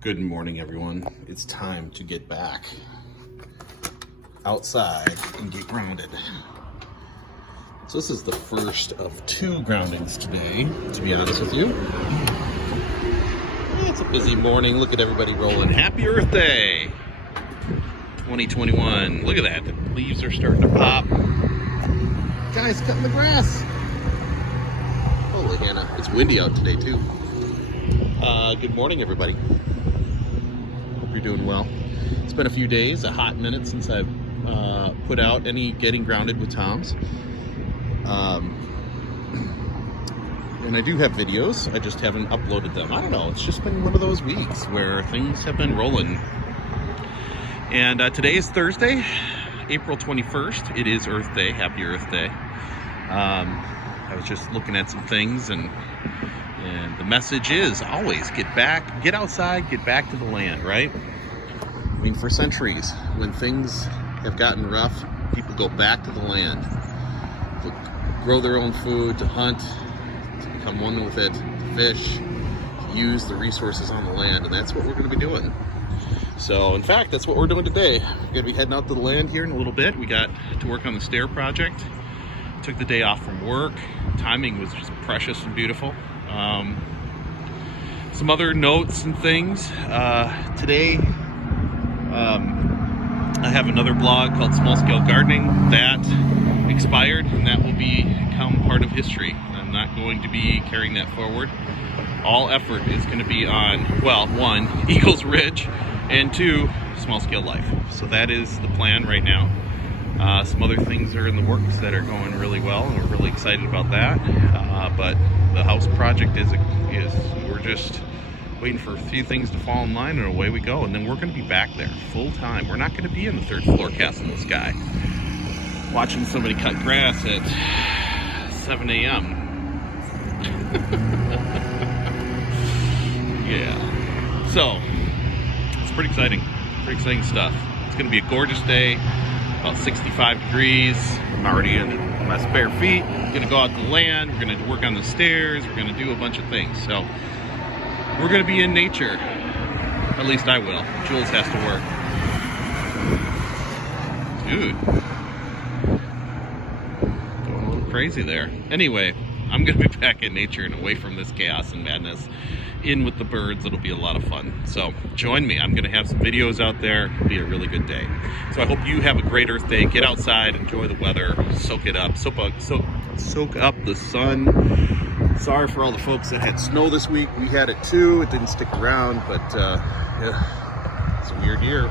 Good morning, everyone. It's time to get back outside and get grounded. So this is the first of two groundings today, to be honest with you. It's a busy morning. Look at everybody rolling. Happy Earth Day 2021. Look at that. The leaves are starting to pop. Guys cutting the grass. Holy Hannah. It's windy out today, too. Good morning, everybody. Hope you're doing well. It's been a few days, a hot minute since I've put out any Getting Grounded with Toms. And I do have videos, I just haven't uploaded them. I don't know, it's just been one of those weeks where things have been rolling. And today is Thursday, April 21st. It is Earth Day. Happy Earth Day. I was just looking at some things, and the message is always get outside, get back to the land, right? I mean, for centuries, when things have gotten rough, people go back to the land to grow their own food, to hunt, to become one with it, to fish, to use the resources on the land, and that's what we're going to be doing. So, in fact, that's what we're doing today. We're going to be heading out to the land here in a little bit. We got to work on the stair project. Took the day off from work. Timing was just precious and beautiful. Some other notes and things. Today, I have another blog called Small Scale Gardening that expired, and that will become part of history. I'm not going to be carrying that forward. All effort is going to be on, well, one, Eagles Ridge, and two, Small Scale Life. So that is the plan right now. Some other things are in the works that are going really well, and we're really excited about that. But the house project is we're just waiting for a few things to fall in line, and away we go. And then we're going to be back there full time. We're not going to be in the third floor casting the sky, watching somebody cut grass at 7 a.m. Yeah. So it's pretty exciting stuff. It's going to be a gorgeous day. About 65 degrees. I'm already in my spare feet. We're gonna go out to the land. We're gonna work on the stairs. We're gonna do a bunch of things. So we're gonna be in nature. At least I will. Jules has to work. Dude, going a little crazy there. Anyway, I'm gonna be back in nature and away from this chaos and madness. In with the birds. It'll be a lot of fun. So join me. I'm going to have some videos out there. It'll be a really good day. So I hope you have a great Earth Day. Get outside, enjoy the weather, soak it up, soak up the sun. Sorry for all the folks that had snow this week. We had it too. It didn't stick around, but yeah, it's a weird year.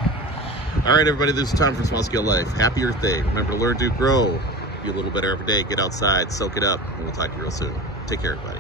All right, everybody, this is Tom from Small Scale Life. Happy Earth Day. Remember to learn, do, grow. Be a little better every day. Get outside, soak it up, and we'll talk to you real soon. Take care, everybody.